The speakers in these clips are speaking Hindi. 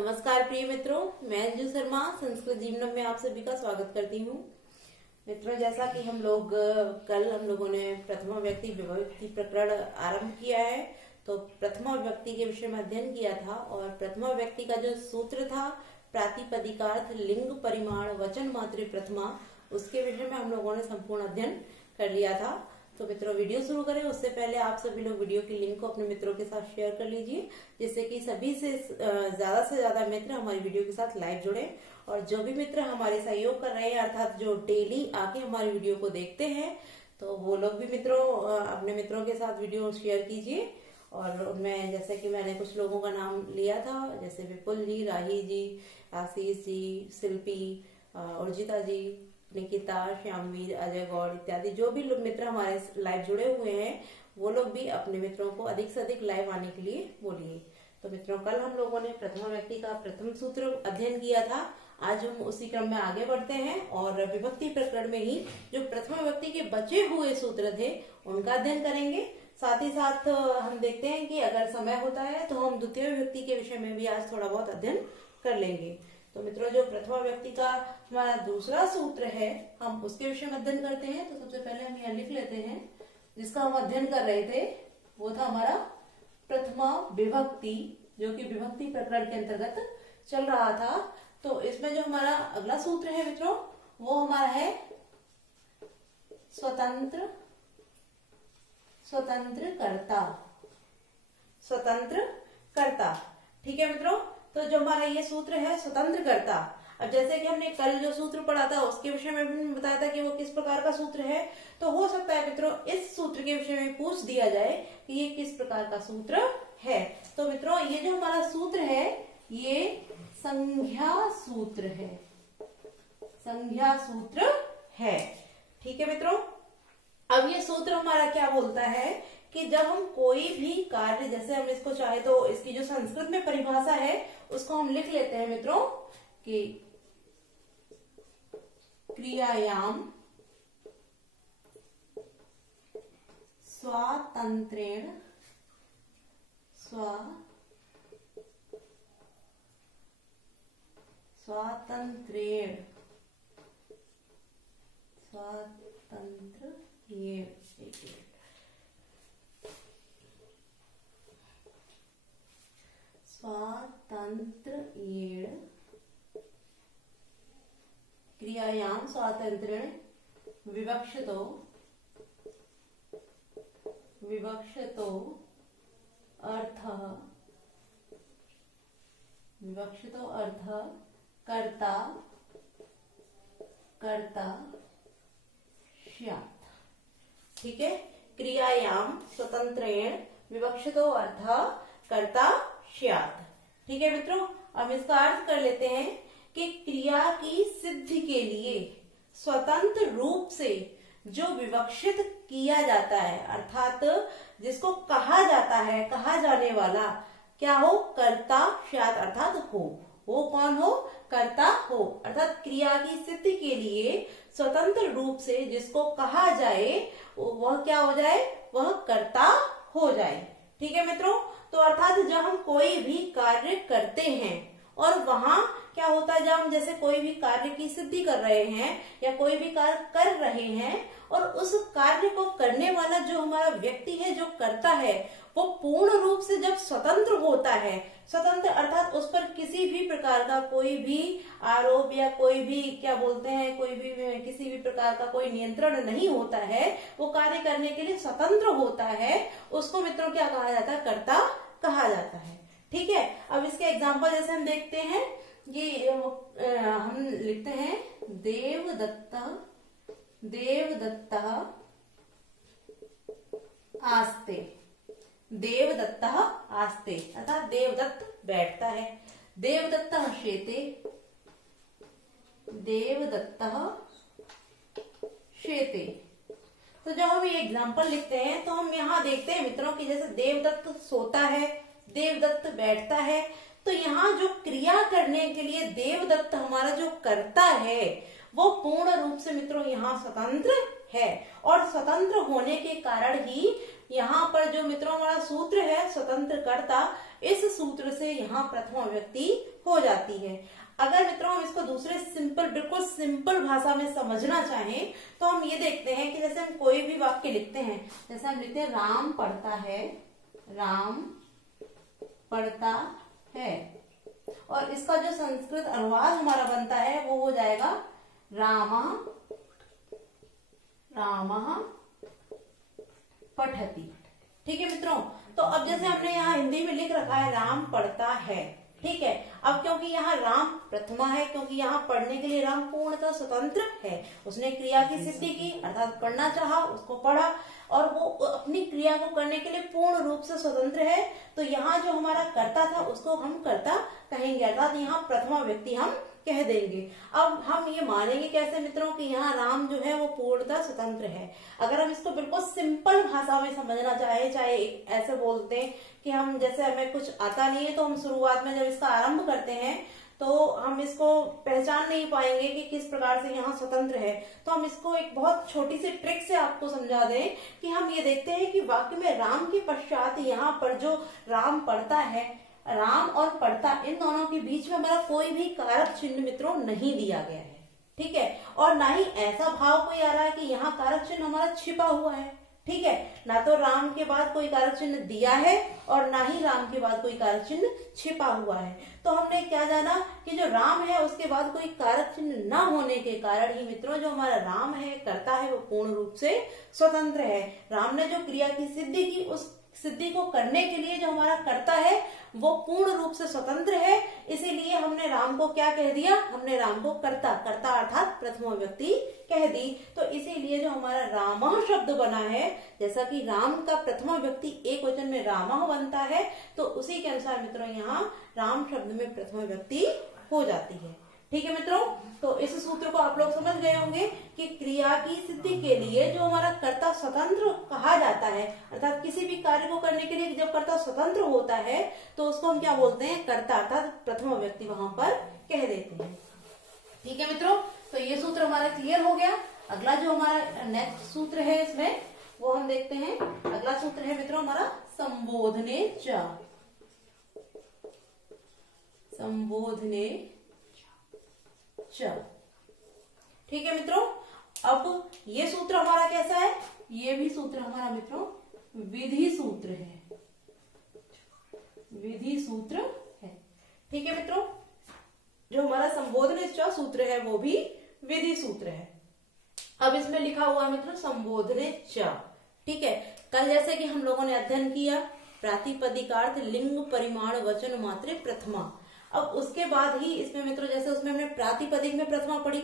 नमस्कार प्रिय मित्रों, मैं अंजू शर्मा संस्कृत जीवनम में आप सभी का स्वागत करती हूँ। मित्रों, जैसा कि हम लोगों ने प्रथमा व्यक्ति विभक्ति प्रकरण आरंभ किया है, तो प्रथमा व्यक्ति के विषय में अध्ययन किया था और प्रथमा व्यक्ति का जो सूत्र था प्रातिपदिकार्थ लिंग परिमाण वचन मातृ प्रथमा, उसके विषय में हम लोगों ने संपूर्ण अध्ययन कर लिया था। तो मित्रों, वीडियो शुरू करें उससे पहले आप सभी लोग वीडियो की लिंक को अपने मित्रों के साथ शेयर कर लीजिए, जिससे कि सभी से ज्यादा मित्र हमारी वीडियो के साथ लाइव जुड़े। और जो भी मित्र हमारे सहयोग कर रहे हैं, अर्थात जो डेली आके हमारी वीडियो को देखते हैं, तो वो लोग भी मित्रों अपने मित्रों के साथ वीडियो शेयर कीजिए। और उनमें जैसे कि मैंने कुछ लोगों का नाम लिया था, जैसे विपुल जी, राही जी, आशीष जी, शिल्पी, उर्जिता जी, निकिता, श्यामवीर, अजय गौड़ इत्यादि जो भी लोग मित्र हमारे लाइव जुड़े हुए हैं, वो लोग भी अपने मित्रों को अधिक से अधिक लाइव आने के लिए बोलिए। तो मित्रों, कल हम लोगों ने प्रथमा व्यक्ति का प्रथम सूत्र अध्ययन किया था। आज हम उसी क्रम में आगे बढ़ते हैं और विभक्ति प्रकरण में ही जो प्रथमा व्यक्ति के बचे हुए सूत्र थे उनका अध्ययन करेंगे। साथ ही साथ हम देखते हैं कि अगर समय होता है तो हम द्वितीय विभक्ति के विषय में भी आज थोड़ा बहुत अध्ययन कर लेंगे। तो मित्रों, जो प्रथमा व्यक्ति का हमारा दूसरा सूत्र है, हम उसके विषय में अध्ययन करते हैं। तो सबसे पहले हम यहाँ लिख लेते हैं, जिसका हम अध्ययन कर रहे थे वो था हमारा प्रथमा विभक्ति, जो कि विभक्ति प्रकरण के अंतर्गत चल रहा था। तो इसमें जो हमारा अगला सूत्र है मित्रों, वो हमारा है स्वतंत्र कर्ता। ठीक है मित्रों, तो जो हमारा ये सूत्र है स्वतंत्र कर्ता। अब जैसे कि हमने कल जो सूत्र पढ़ा था उसके विषय में भी बताया था कि वो किस प्रकार का सूत्र है। तो हो सकता है मित्रों इस सूत्र के विषय में पूछ दिया जाए कि ये किस प्रकार का सूत्र है। तो मित्रों, ये जो हमारा सूत्र है ये संज्ञा सूत्र है। ठीक है मित्रों, अब ये सूत्र हमारा क्या बोलता है कि जब हम कोई भी कार्य, जैसे हम इसको चाहे तो इसकी जो संस्कृत में परिभाषा है उसको हम लिख लेते हैं मित्रों कि क्रियायाम स्वातंत्रेण क्रियायाम स्वातंत्र्येण विवक्षतो अर्थः कर्ता स्यात्। ठीक है, क्रियायाम स्वतंत्रेण विवक्षतो अर्थः कर्ता स्यात्। ठीक है मित्रों, अब इसका अर्थ कर लेते हैं कि क्रिया की सिद्धि के लिए स्वतंत्र रूप से जो विवक्षित किया जाता है, अर्थात जिसको कहा जाता है, कहा जाने वाला क्या हो, कर्ता स्यात्, अर्थात हो। वो कौन हो, कर्ता हो। अर्थात क्रिया की सिद्धि के लिए स्वतंत्र रूप से जिसको कहा जाए वह क्या हो जाए, वह कर्ता हो जाए। ठीक है मित्रों, तो अर्थात जब हम कोई भी कार्य करते हैं और वहां क्या होता है, जब हम जैसे कोई भी कार्य की सिद्धि कर रहे हैं या कोई भी कार्य कर रहे हैं और उस कार्य को करने वाला जो हमारा व्यक्ति है, जो करता है, वो पूर्ण रूप से जब स्वतंत्र होता है, स्वतंत्र अर्थात उस पर किसी भी प्रकार का कोई भी आरोप या कोई भी क्या बोलते हैं, कोई भी किसी भी प्रकार का कोई नियंत्रण नहीं होता है, वो कार्य करने के लिए स्वतंत्र होता है, उसको मित्रों क्या कहा जाता है, कर्ता कहा जाता है। ठीक है, अब इसके एग्जाम्पल जैसे हम देखते हैं, ये हम लिखते हैं देवदत्तः आस्ते, अर्थात देवदत्त बैठता है। देवदत्तः शेते। तो जब हम ये एग्जाम्पल लिखते हैं तो हम यहाँ देखते हैं मित्रों कि जैसे देवदत्त सोता है, देवदत्त बैठता है, तो यहाँ जो क्रिया करने के लिए देवदत्त हमारा जो कर्ता है वो पूर्ण रूप से मित्रों यहाँ स्वतंत्र है। और स्वतंत्र होने के कारण ही यहाँ पर जो मित्रों हमारा सूत्र है स्वतंत्र कर्ता, इस सूत्र से यहाँ प्रथमा विभक्ति हो जाती है। अगर मित्रों हम इसको दूसरे बिल्कुल सिंपल भाषा में समझना चाहें तो हम ये देखते हैं कि जैसे हम कोई भी वाक्य लिखते हैं, जैसे हम लिखते हैं राम पढ़ता है, राम पढ़ता है, और इसका जो संस्कृत अनुवाद हमारा बनता है वो हो जाएगा रामः पठति। ठीक है मित्रों, तो अब जैसे हमने यहाँ हिंदी में लिख रखा है राम पढ़ता है, ठीक है। अब क्योंकि यहाँ राम प्रथमा है, क्योंकि यहाँ पढ़ने के लिए राम पूर्णतः स्वतंत्र है, उसने क्रिया की सिद्धि की अर्थात पढ़ना चाहा, उसको पढ़ा, और वो अपनी क्रिया को करने के लिए पूर्ण रूप से स्वतंत्र है। तो यहाँ जो हमारा कर्ता था उसको हम कर्ता कहेंगे, अर्थात यहाँ प्रथमा व्यक्ति हम कह देंगे। अब हम ये मानेंगे कैसे मित्रों कि यहाँ राम जो है वो पूर्णतः स्वतंत्र है। अगर हम इसको बिल्कुल सिंपल भाषा में समझना चाहे ऐसे बोलते हैं कि हम जैसे हमें कुछ आता नहीं है तो हम शुरुआत में जब इसका आरंभ करते हैं तो हम इसको पहचान नहीं पाएंगे कि किस प्रकार से यहाँ स्वतंत्र है। तो हम इसको एक बहुत छोटी सी ट्रिक से आपको समझा दें कि हम ये देखते हैं कि वाक्य में राम के पश्चात यहाँ पर जो राम पढ़ता है, राम और पढ़ता, इन दोनों के बीच में हमारा कोई भी कारक चिन्ह मित्रों नहीं दिया गया है, ठीक है। और ना ही ऐसा भाव कोई आ रहा है कि यहाँ कारक चिन्ह हमारा छिपा हुआ है, ठीक है। ना तो राम के बाद कोई कारक चिन्ह दिया है और ना ही राम के बाद कोई कारक चिन्ह छिपा हुआ है। तो हमने क्या जाना कि जो राम है उसके बाद कोई कारक चिन्ह न होने के कारण ही मित्रों जो हमारा राम है, कर्ता है, वो पूर्ण रूप से स्वतंत्र है। राम ने जो क्रिया की सिद्धि की, उस सिद्धि को करने के लिए जो हमारा कर्ता है वो पूर्ण रूप से स्वतंत्र है। इसीलिए हमने राम को क्या कह दिया, हमने राम को कर्ता अर्थात प्रथमा व्यक्ति कह दी। तो इसीलिए जो हमारा रामः शब्द बना है, जैसा कि राम का प्रथमा व्यक्ति एक वचन में रामः बनता है, तो उसी के अनुसार मित्रों यहाँ राम शब्द में प्रथमा व्यक्ति हो जाती है। ठीक है मित्रों, तो इस सूत्र को आप लोग समझ गए होंगे कि क्रिया की सिद्धि के लिए जो हमारा कर्ता स्वतंत्र कहा जाता है, अर्थात किसी भी कार्य को करने के लिए जब कर्ता स्वतंत्र होता है तो उसको हम क्या बोलते हैं, कर्ता अर्थात प्रथम व्यक्ति वहां पर कह देते हैं। ठीक है मित्रों, तो ये सूत्र हमारा क्लियर हो गया। अगला जो हमारा नेक्स्ट सूत्र है इसमें वो हम देखते हैं। अगला सूत्र है मित्रों हमारा संबोधने च। संबोधने च, ठीक है मित्रों। अब ये सूत्र हमारा कैसा है, ये भी सूत्र हमारा मित्रों विधि सूत्र है, विधि सूत्र है। ठीक है मित्रों, जो हमारा संबोधने च सूत्र है वो भी विधि सूत्र है। अब इसमें लिखा हुआ है मित्रों संबोधने च, ठीक है। कल जैसे कि हम लोगों ने अध्ययन किया प्रातिपदिकार्थ लिंग परिमाण वचन मात्रे प्रथमा। अब उसके बाद ही इसमें मित्रों जैसे उसमें हमने प्रातिपदिक में प्रथमा पढ़ी,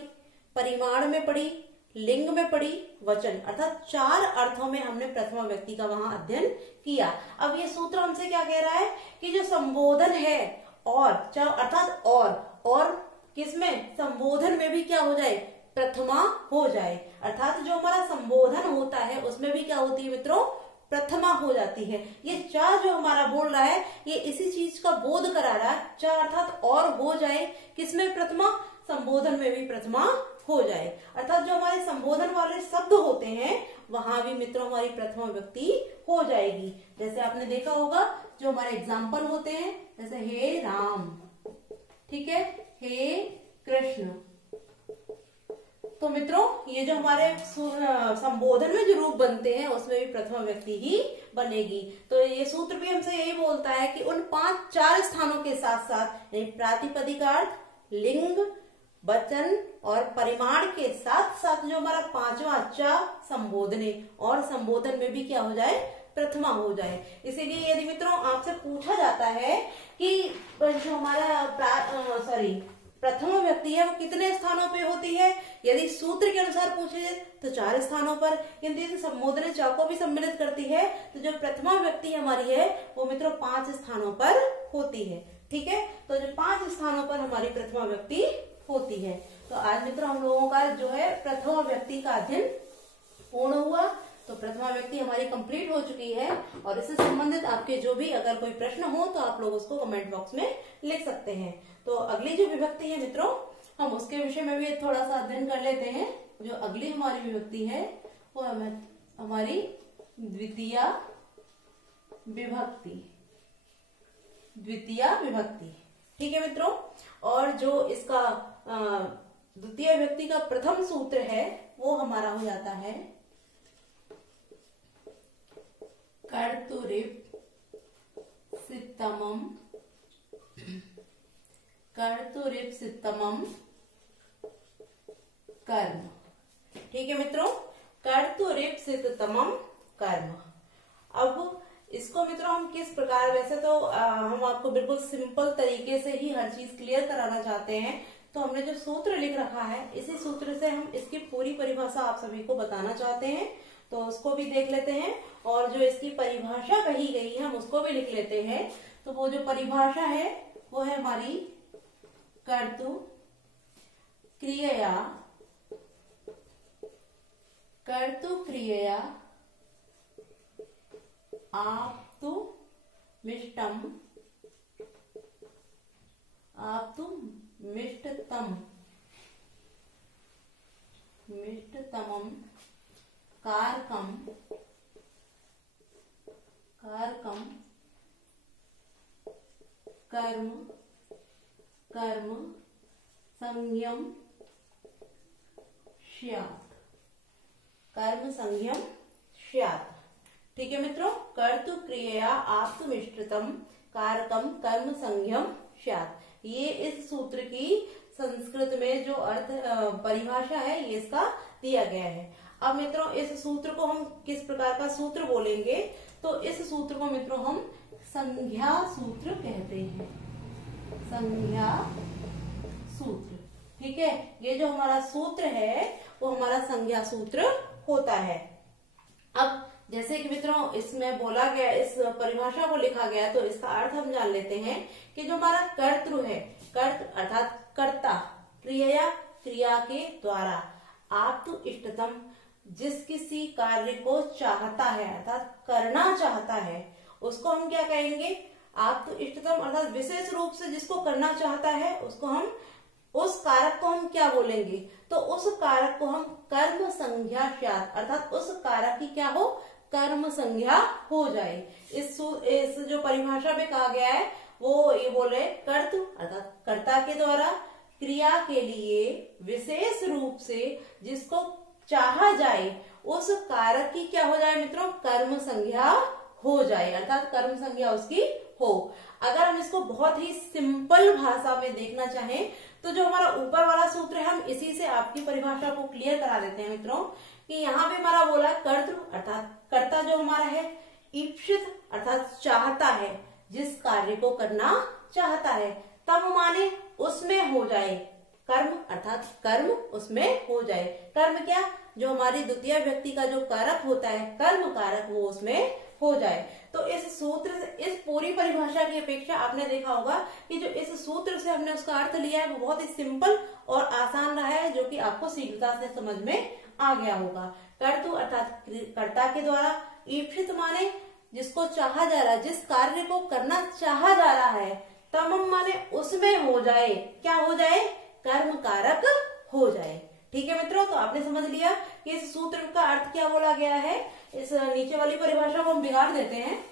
परिमाण में पढ़ी, लिंग में पढ़ी, वचन, अर्थात 4 अर्थों में हमने प्रथमा व्यक्ति का वहां अध्ययन किया। अब ये सूत्र हमसे क्या कह रहा है कि जो संबोधन है और अर्थात और किसमें, संबोधन में भी क्या हो जाए, प्रथमा हो जाए। अर्थात जो हमारा संबोधन होता है उसमें भी क्या होती है मित्रों, प्रथमा हो जाती है। ये च जो हमारा बोल रहा है ये इसी चीज का बोध करा रहा है। च अर्थात और हो जाए, किसमें प्रथमा, संबोधन में भी प्रथमा हो जाए। अर्थात जो हमारे संबोधन वाले शब्द होते हैं वहां भी मित्रों हमारी प्रथमा व्यक्ति हो जाएगी। जैसे आपने देखा होगा जो हमारे एग्जाम्पल होते हैं, जैसे हे राम, ठीक है, हे कृष्ण। तो मित्रों ये जो हमारे संबोधन में जो रूप बनते हैं उसमें भी प्रथमा व्यक्ति ही बनेगी। तो ये सूत्र भी हमसे यही बोलता है कि उन 4 स्थानों के साथ साथ प्रातिपदिकार्थ, लिंग, वचन और परिमाण के साथ साथ जो हमारा 5वां च संबोधने, और संबोधन में भी क्या हो जाए, प्रथमा हो जाए। इसीलिए यदि मित्रों आपसे पूछा जाता है कि जो हमारा प्रथम व्यक्ति है वो कितने स्थानों पे होती है, यदि सूत्र के अनुसार पूछे तो 4 स्थानों पर, यदि संबोधने च को भी सम्मिलित करती है तो जो प्रथमा व्यक्ति हमारी है वो मित्रों 5 स्थानों पर होती है। ठीक है, तो जो 5 स्थानों पर हमारी प्रथमा व्यक्ति होती है। तो आज मित्रों हम लोगों का जो है प्रथमा व्यक्ति का अध्ययन पूर्ण हुआ। तो प्रथमा व्यक्ति हमारी कंप्लीट हो चुकी है और इससे संबंधित आपके जो भी अगर कोई प्रश्न हो तो आप लोग उसको कमेंट बॉक्स में लिख सकते हैं। तो अगली जो विभक्ति है मित्रों हम उसके विषय में भी थोड़ा सा अध्ययन कर लेते हैं। जो अगली हमारी विभक्ति है वो हमारी द्वितीया विभक्ति। द्वितीय विभक्ति। ठीक है मित्रों, और जो इसका द्वितीय विभक्ति का प्रथम सूत्र है वो हमारा हो जाता है कर्तुरिप्सितमम्, कर्तुरिप्सितमम् कर्म। ठीक है मित्रों, कर्तुरिप्सितमम् कर्म। अब इसको मित्रों हम किस प्रकार, वैसे तो हम आपको बिल्कुल सिंपल तरीके से ही हर चीज क्लियर कराना चाहते हैं, तो हमने जो सूत्र लिख रखा है इसी सूत्र से हम इसकी पूरी परिभाषा आप सभी को बताना चाहते हैं, तो उसको भी देख लेते हैं। और जो इसकी परिभाषा कही गई है हम उसको भी लिख लेते हैं। तो वो जो परिभाषा है वो है हमारी कर्तु क्रियया, कर्तु क्रियया आप्तु मिष्टम, आप्तु मिष्टतम, मिष्टतमं कारकम, कारकम कर्म, कर्म संज्ञम स्यात्, कर्म संज्ञम स्यात्। ठीक है मित्रों, कर्तु क्रियया आप्तुमिष्टतम कारकम कर्म संज्ञम स्यात्, ये इस सूत्र की संस्कृत में जो अर्थ परिभाषा है ये इसका दिया गया है। अब मित्रों इस सूत्र को हम किस प्रकार का सूत्र बोलेंगे, तो इस सूत्र को मित्रों हम संज्ञा सूत्र कहते हैं, संज्ञा सूत्र। ठीक है, ये जो हमारा सूत्र है वो हमारा संज्ञा सूत्र होता है। अब जैसे कि मित्रों इसमें बोला गया, इस परिभाषा को लिखा गया, तो इसका अर्थ हम जान लेते हैं कि जो हमारा कर्तृ है, कर्त अर्थात कर्ता, क्रिया क्रिया के द्वारा, आप्तु इष्टतम जिस किसी कार्य को चाहता है अर्थात करना चाहता है उसको हम क्या कहेंगे, आप्तु इष्टतम अर्थात विशेष रूप से जिसको करना चाहता है उसको हम, उस कारक को हम क्या बोलेंगे, तो उस कारक को हम कर्म संज्ञा स्यात् अर्थात उस कारक की क्या हो, कर्म संज्ञा हो जाए। इस जो परिभाषा में कहा गया है वो ये बोले कर्तु अर्थात कर्ता के द्वारा, क्रिया के लिए विशेष रूप से जिसको चाहा जाए उस कारक की क्या हो जाए मित्रों, कर्म संज्ञा हो जाए अर्थात कर्म संज्ञा उसकी हो। अगर हम इसको बहुत ही सिंपल भाषा में देखना चाहें तो जो हमारा ऊपर वाला सूत्र है हम इसी से आपकी परिभाषा को क्लियर करा देते हैं मित्रों, कि यहाँ पे हमारा बोला कर्तृ अर्थात कर्ता जो हमारा है, ईप्सित अर्थात चाहता है, जिस कार्य को करना चाहता है, तब माने उसमें हो जाए, कर्म अर्थात कर्म उसमें हो जाए। कर्म क्या, जो हमारी द्वितीय व्यक्ति का जो कारक होता है कर्म कारक वो उसमें हो जाए। तो इस सूत्र से, इस पूरी परिभाषा की अपेक्षा आपने देखा होगा कि जो इस सूत्र से हमने उसका अर्थ लिया है वो बहुत ही सिंपल और आसान रहा है, जो कि आपको शीघ्रता से समझ में आ गया होगा। कर्तु अर्थात कर्ता के द्वारा, ईप्सित माने जिसको चाहा जा रहा है, जिस कार्य को करना चाहा जा रहा है, तमम माने उसमें हो जाए, क्या हो जाए, कर्म कारक हो जाए। ठीक है मित्रों, तो आपने समझ लिया कि इस सूत्र का अर्थ क्या बोला गया है। इस नीचे वाली परिभाषा को हम बिगाड़ देते हैं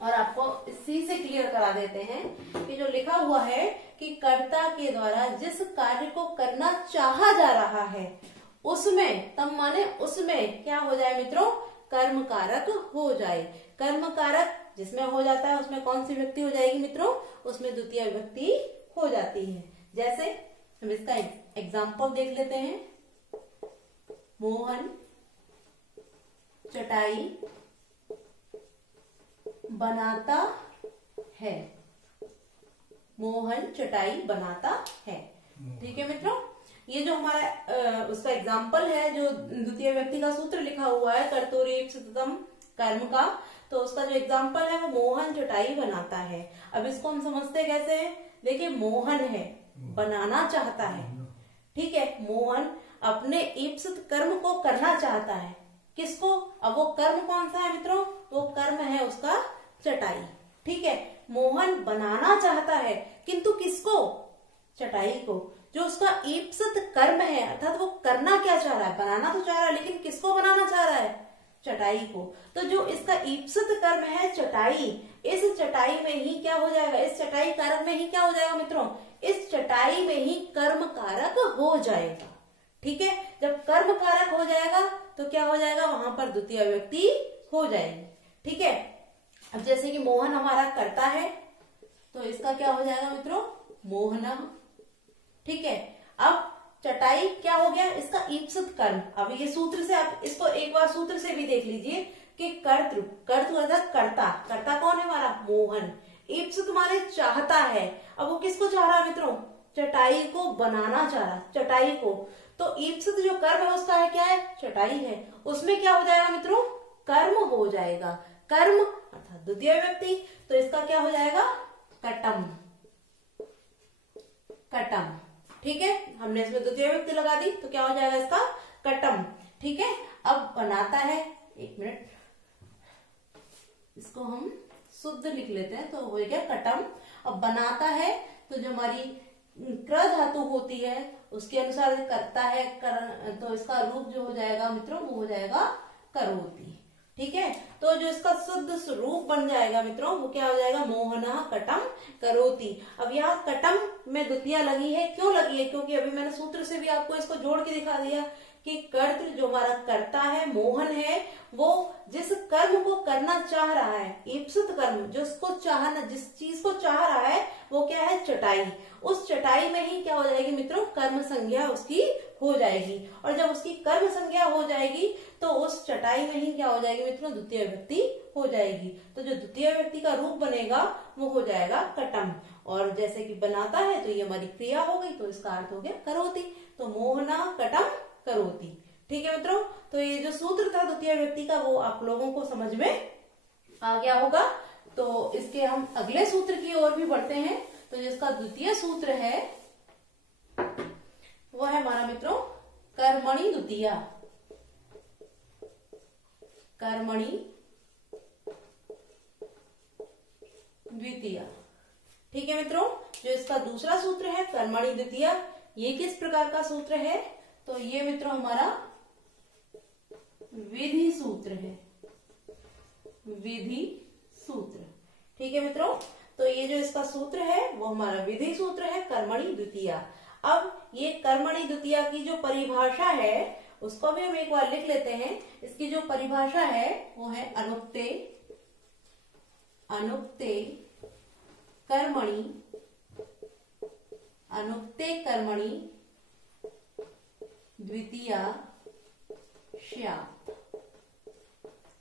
और आपको इसी से क्लियर करा देते हैं कि जो लिखा हुआ है कि कर्ता के द्वारा जिस कार्य को करना चाहा जा रहा है उसमें, तब माने उसमें क्या हो जाए मित्रों, कर्म कारक हो जाए। कर्म कारक जिसमें हो जाता है उसमें कौन सी विभक्ति हो जाएगी मित्रों, उसमें द्वितीय विभक्ति हो जाती है। जैसे हम इसका एग्जाम्पल देख लेते हैं, मोहन चटाई बनाता है, मोहन चटाई बनाता है। ठीक है मित्रों, ये जो हमारा उसका एग्जाम्पल है, जो द्वितीय व्यक्ति का सूत्र लिखा हुआ है कर्तुरीप्सितम कर्म का, तो उसका जो एग्जाम्पल है वो मोहन चटाई बनाता है। अब इसको हम समझते कैसे हैं, देखिए मोहन है, बनाना चाहता है, ठीक है, मोहन अपने ईप्सित कर्म को करना चाहता है, किसको, अब वो कर्म कौन सा है मित्रों, वो कर्म है उसका चटाई। ठीक है, मोहन बनाना चाहता है, किंतु किसको, चटाई को, जो उसका ईप्सित कर्म है, अर्थात वो करना क्या चाह रहा है, बनाना तो चाह रहा है, लेकिन किसको बनाना चाह रहा है, चटाई को। तो जो इसका ईप्सित कर्म है चटाई, इस चटाई में ही क्या हो जाएगा, इस चटाई कारक में ही क्या हो जाएगा मित्रों, इस चटाई में ही कर्म कारक हो जाएगा। ठीक है, जब कर्म कारक हो जाएगा तो क्या हो जाएगा, वहां पर द्वितीय व्यक्ति हो जाएगी। ठीक है, अब जैसे कि मोहन हमारा कर्ता है तो इसका क्या हो जाएगा मित्रों, मोहनः। ठीक है, अब चटाई क्या हो गया, इसका ईप्सित कर्म। अब ये सूत्र से आप इसको एक बार सूत्र से भी देख लीजिए कि कर्तृ अर्थात कर्ता, कर्ता कौन है हमारा, मोहन। ईप्सित माने चाहता है। अब वो किसको चाह रहा है मित्रों, चटाई को बनाना चाह रहा, चटाई को। तो ईप्सित जो कर्म है उसका है क्या है, चटाई है। उसमें क्या हो जाएगा मित्रों, कर्म हो जाएगा। कर्म अर्थात द्वितीय व्यक्ति, तो इसका क्या हो जाएगा, कटम। कटम। ठीक है, हमने इसमें द्वितीय व्यक्ति लगा दी तो क्या हो जाएगा इसका, कटम। ठीक है, अब बनाता है, एक मिनट इसको हम शुद्ध लिख लेते हैं, तो हो गया कटम। अब बनाता है तो जो हमारी क्र धातु होती है उसके अनुसार करता है, तो इसका रूप जो हो जाएगा मित्रों वो हो जाएगा करोति। ठीक है, तो जो इसका शुद्ध रूप बन जाएगा मित्रों वो क्या हो जाएगा, मोहनः कटम करोति। अब यहाँ कटम में द्वितीया लगी है, क्यों लगी है, क्योंकि अभी मैंने सूत्र से भी आपको इसको जोड़ के दिखा दिया कि कर्तृ जो हमारा कर्ता है, मोहन है, वो जिस कर्म को करना चाह रहा है, ईप्सित कर्म, जो उसको चाहना, जिस चीज को चाह रहा है वो क्या है, चटाई। उस चटाई में ही क्या हो जाएगी मित्रों, कर्म संज्ञा उसकी हो जाएगी। और जब उसकी कर्म संज्ञा हो जाएगी तो उस चटाई में ही क्या हो जाएगी मित्रों, द्वितीय व्यक्ति हो जाएगी। तो जो द्वितीय व्यक्ति का रूप बनेगा वो हो जाएगा कटम। और जैसे कि बनाता है तो ये हमारी क्रिया हो गई, तो इसका अर्थ हो गया करोति। तो मोहना कटम करोति। ठीक है मित्रों, तो ये जो सूत्र था द्वितीय व्यक्ति का वो आप लोगों को समझ में आ गया होगा। तो इसके हम अगले सूत्र की ओर भी बढ़ते हैं। तो जिसका द्वितीय सूत्र है वो है हमारा मित्रों कर्मणि द्वितीया। कर्मणि द्वितीया। ठीक है मित्रों, जो इसका दूसरा सूत्र है कर्मणि द्वितीया, ये किस प्रकार का सूत्र है, तो ये मित्रों हमारा विधि सूत्र है। विधि सूत्र। ठीक है मित्रों, तो ये जो इसका सूत्र है वो हमारा विधि सूत्र है कर्मणि द्वितीया। अब ये कर्मणि द्वितीया की जो परिभाषा है उसको भी हम एक बार लिख लेते हैं। इसकी जो परिभाषा है वो है अनुक्ते अनुक्ते कर्मणि अनुक्ते कर्मणि द्वितीया स्यात्।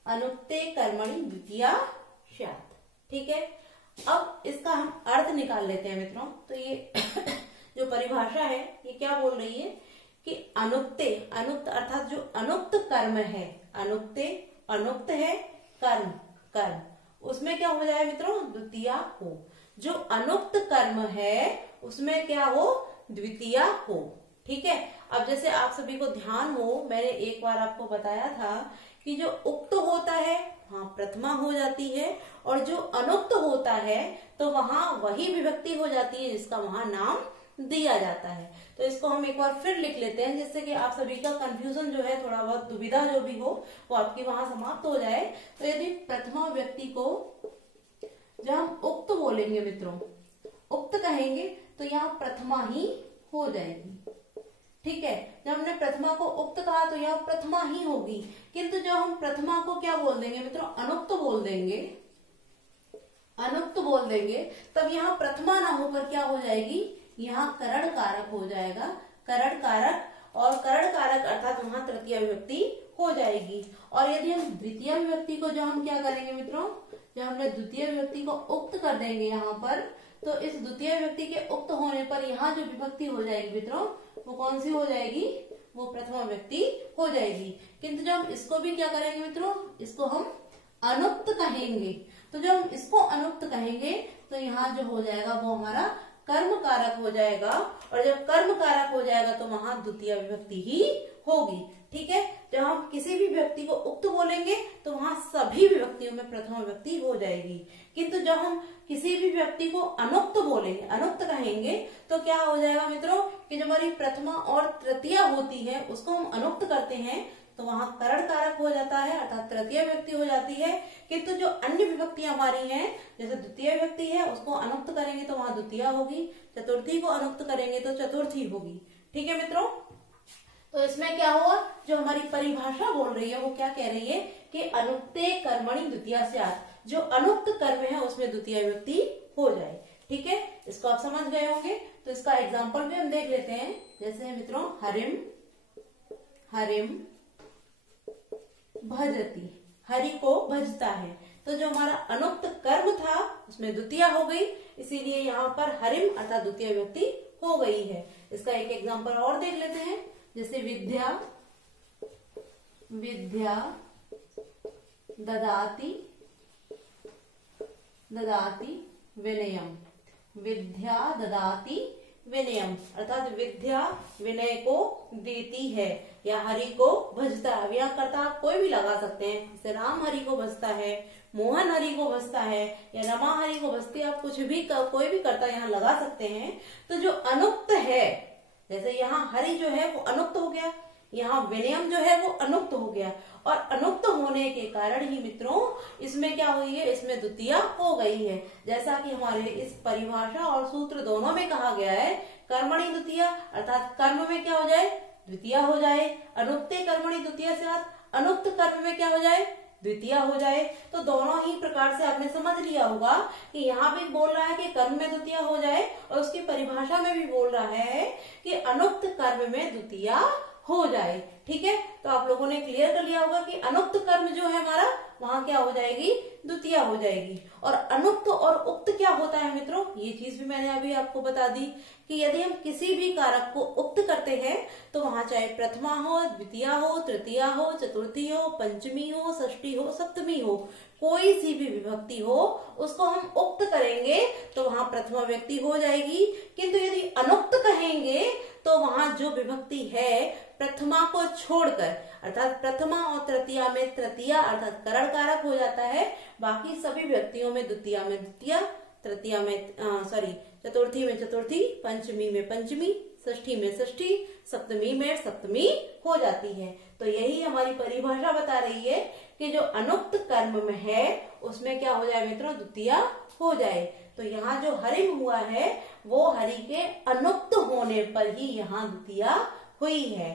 अनुक्ते कर्मणि द्वितीया स्यात्। ठीक है, अब इसका हम अर्थ निकाल लेते हैं मित्रों। तो ये जो परिभाषा है ये क्या बोल रही है कि अनुक्ते, अनुक्त अर्थात जो अनुक्त कर्म है, अनुक्ते अनुक्त है कर्म, कर्म उसमें क्या हो जाए मित्रों, द्वितीया हो। जो अनुक्त कर्म है उसमें क्या हो, द्वितीया हो। ठीक है, अब जैसे आप सभी को ध्यान हो, मैंने एक बार आपको बताया था कि जो उक्त होता है वहां प्रथमा हो जाती है, और जो अनुक्त होता है तो वहां वही विभक्ति हो जाती है जिसका वहां नाम दिया जाता है। तो इसको हम एक बार फिर लिख लेते हैं जिससे कि आप सभी का कंफ्यूजन जो है, थोड़ा बहुत दुविधा जो भी हो वो आपकी वहां समाप्त हो जाए। तो यदि प्रथमा व्यक्ति को जब हम उक्त बोलेंगे मित्रों, उक्त कहेंगे तो यहाँ प्रथमा ही हो जाएगी। ठीक है, जब हमने प्रथमा को उक्त कहा तो यह प्रथमा ही होगी। किंतु जब हम प्रथमा को क्या बोल देंगे मित्रों, अनुक्त बोल देंगे, अनुक्त बोल देंगे, तब यहाँ प्रथमा ना होकर क्या हो जाएगी, यहाँ करण कारक हो जाएगा। करण कारक, और करण कारक अर्थात वहां तृतीय विभक्ति हो जाएगी। और यदि हम द्वितीय विभक्ति को जो हम क्या करेंगे मित्रों, जब हमने द्वितीय विभक्ति को उक्त कर देंगे यहाँ पर, तो इस द्वितीय विभक्ति के उक्त होने पर यहाँ जो विभक्ति हो जाएगी मित्रों वो कौन सी हो जाएगी, वो प्रथमा विभक्ति हो जाएगी। किंतु जब हम इसको भी क्या करेंगे मित्रों, इसको हम अनुक्त कहेंगे। तो जब हम इसको अनुक्त कहेंगे तो यहाँ जो हो जाएगा वो हमारा कर्म कारक हो जाएगा, और जब कर्म कारक हो जाएगा तो वहां द्वितीय विभक्ति ही होगी। ठीक है, जब हम किसी भी व्यक्ति को उक्त बोलेंगे तो वहां सभी विभक्तियों में प्रथमा विभक्ति हो जाएगी। किंतु जब हम किसी भी व्यक्ति को अनुक्त बोलेंगे, अनुक्त कहेंगे, तो क्या हो जाएगा मित्रों कि जो हमारी प्रथमा और तृतीया होती है उसको हम अनुक्त करते हैं तो वहां करण कारक हो जाता है अर्थात तृतीय विभक्ति हो जाती है। किंतु जो अन्य विभक्तियां हमारी हैं, जैसे द्वितीय विभक्ति है उसको अनुक्त करेंगे तो वहां द्वितीया होगी, चतुर्थी को अनुक्त करेंगे तो चतुर्थी होगी। ठीक है मित्रों, तो इसमें क्या हुआ, जो हमारी परिभाषा बोल रही है वो क्या कह रही है कि अनुक्ते कर्मणि द्वितीया स्यात्, जो अनुक्त कर्म है उसमें द्वितीय विभक्ति हो जाए। ठीक है, इसको आप समझ गए होंगे। तो इसका एग्जाम्पल भी हम देख लेते हैं। जैसे मित्रों हरिम हरिम भजती, हरि को भजता है, तो जो हमारा अनुक्त कर्म था उसमें द्वितीया हो गई, इसीलिए यहाँ पर हरिम अर्थात द्वितीय विभक्ति हो गई है। इसका एक एग्जाम्पल और देख लेते हैं। जैसे विद्या विद्या ददाति ददाति विनयम, विद्या ददाति विनयम अर्थात विद्या विनय को देती है या हरि को भजता है। यह कर्ता आप कोई भी लगा सकते हैं, जैसे राम हरि को भजता है, मोहन हरि को भजता है या रमा हरि को भजती है, आप कुछ भी कोई भी कर्ता यहाँ लगा सकते हैं। तो जो अनुक्त है, जैसे यहाँ हरि जो है वो अनुक्त हो गया, यहाँ विनयम जो है वो अनुक्त हो गया, और अनुक्त होने के कारण ही मित्रों इसमें क्या हुई है, इसमें द्वितीया हो गई है। जैसा कि हमारे इस परिभाषा और सूत्र दोनों में कहा गया है, कर्मणि द्वितीया अर्थात कर्म में क्या हो जाए, द्वितीया हो जाए। अनुक्ते कर्मणि द्वितीया स्यात्, अनुक्त कर्म में क्या हो जाए, द्वितीया हो जाए। तो दोनों ही प्रकार से आपने समझ लिया होगा कि यहाँ भी बोल रहा है कि कर्म में द्वितीया हो जाए, और उसकी परिभाषा में भी बोल रहा है कि अनुक्त कर्म में द्वितीया हो जाए। ठीक है, तो आप लोगों ने क्लियर कर लिया होगा कि अनुक्त कर्म जो है हमारा वहां क्या हो जाएगी, द्वितीया हो जाएगी। और अनुक्त और उक्त क्या होता है मित्रों, ये चीज भी मैंने अभी आपको बता दी कि यदि हम किसी भी कारक को उक्त करते हैं तो वहां चाहे प्रथमा हो, द्वितीया हो, तृतीया हो, चतुर्थी हो, पंचमी हो, षष्ठी हो, सप्तमी हो, कोई सी भी विभक्ति हो उसको हम उक्त करेंगे तो वहां प्रथमा व्यक्ति हो जाएगी। किंतु यदि अनुक्त कहेंगे तो वहां जो विभक्ति है प्रथमा को छोड़कर अर्थात प्रथमा और तृतीया में तृतीया अर्थात करण कारक हो जाता है, बाकी सभी व्यक्तियों में द्वितीया में द्वितीया, तृतीया में चतुर्थी में चतुर्थी, पंचमी में पंचमी, षष्ठी में षष्ठी, सप्तमी में सप्तमी हो जाती है। तो यही हमारी परिभाषा बता रही है कि जो अनुक्त कर्म में है उसमें क्या हो जाए मित्रों, द्वितीया हो जाए। तो यहाँ जो हरिम हुआ है वो हरि के अनुक्त होने पर ही यहाँ द्वितीया हुई है।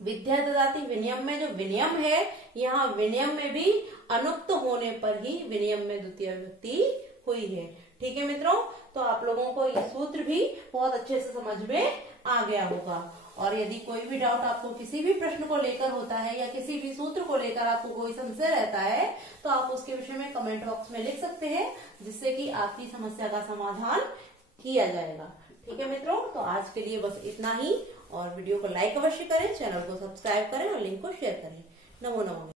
विद्या ददाति विनयम में जो विनयम है, यहाँ विनयम में भी अनुक्त होने पर ही विनयम में द्वितीय विभक्ति हुई है। ठीक है मित्रों, तो आप लोगों को ये सूत्र भी बहुत अच्छे से समझ में आ गया होगा। और यदि कोई भी डाउट आपको किसी भी प्रश्न को लेकर होता है या किसी भी सूत्र को लेकर आपको कोई संशय रहता है तो आप उसके विषय में कमेंट बॉक्स में लिख सकते हैं, जिससे कि आपकी समस्या का समाधान किया जाएगा। ठीक है मित्रों, तो आज के लिए बस इतना ही, और वीडियो को लाइक अवश्य करें, चैनल को सब्सक्राइब करें और लिंक को शेयर करें। नमो नमो।